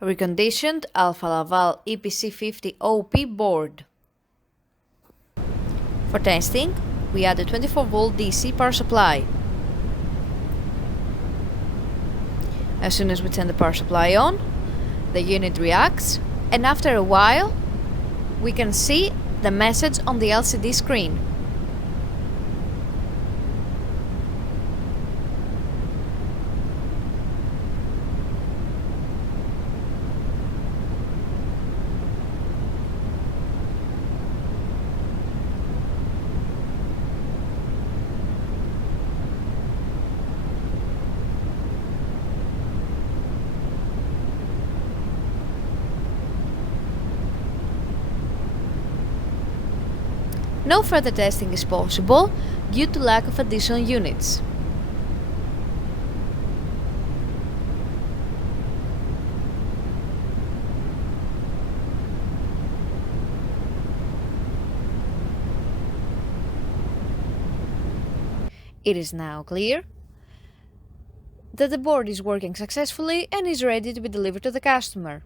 Reconditioned Alfa Laval EPC50 OP board. For testing, we add a 24-volt DC power supply. As soon as we turn the power supply on, the unit reacts, and after a while, we can see the message on the LCD screen. No further testing is possible due to lack of additional units. It is now clear that the board is working successfully and is ready to be delivered to the customer.